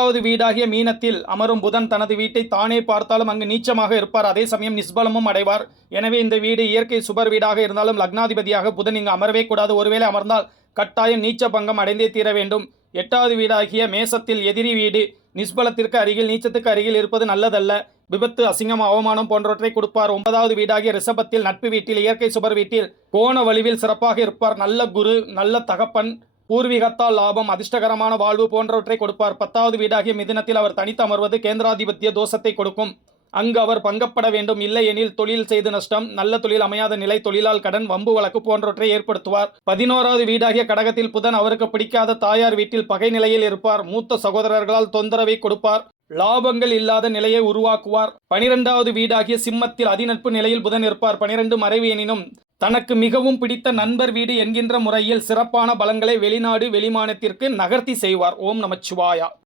வது வீடாகிய மீனத்தில் அமரும் புதன் தனது வீட்டை தானே பார்த்தாலும் அங்கு நீச்சமாக இருப்பார். அதே சமயம் நிஸ்பலமும் அடைவார். எனவே இந்த வீடு இயற்கை சுபர் வீடாக இருந்தாலும் லக்னாதிபதியாக புதன் இங்கு அமரவே கூடாது. ஒருவேளை அமர்ந்தால் கட்டாயம் நீச்ச பங்கம் அடைந்தே தீர வேண்டும். 8வது வீடாகிய மேசத்தில் எதிரி வீடு நிஸ்பலத்திற்கு அருகில் நீச்சத்துக்கு அருகில் இருப்பது நல்லதல்ல. விபத்து, அசிங்கம், அவமானம் போன்றவற்றை கொடுப்பார். 9வது வீடாகிய ரிஷபத்தில் நட்பு வீட்டில் இயற்கை சுபர் வீட்டில் கோண வலிவில் சிறப்பாக இருப்பார். நல்ல குரு, நல்ல தகப்பன், பூர்வீகத்தால் லாபம், அதிர்ஷ்டகரமான வாழ்வு போன்றவற்றை கொடுப்பார். 10வது வீடாகிய மிதுனத்தில் அவர் தனித்து அமர்வது கேந்திராதிபத்திய தோஷத்தை கொடுக்கும். அங்கு அவர் பங்கப்பட வேண்டும். இல்லையெனில் தொழில் செய்து நஷ்டம், நல்ல தொழில் அமையாத நிலை, தொழிலால் கடன், வம்பு வழக்கு போன்றவற்றை ஏற்படுத்துவார். 11வது வீடாகிய கடகத்தில் புதன் அவருக்கு பிடிக்காத தாயார் வீட்டில் பகை நிலையில் இருப்பார். மூத்த சகோதரர்களால் தொந்தரவை கொடுப்பார். லாபங்கள் இல்லாத நிலையை உருவாக்குவார். 12வது வீடாகிய சிம்மத்தில் அதிநட்பு நிலையில் புதன் இருப்பார். 12 மறைவு எனினும் தனக்கு மிகவும் பிடித்த நண்பர் வீடு என்கின்ற முறையில் சிறப்பான பலன்களை வெளிநாடு வெளிமாநிலத்திற்கு நகர்த்தி செய்வார். ஓம் நமச்சிவாயா.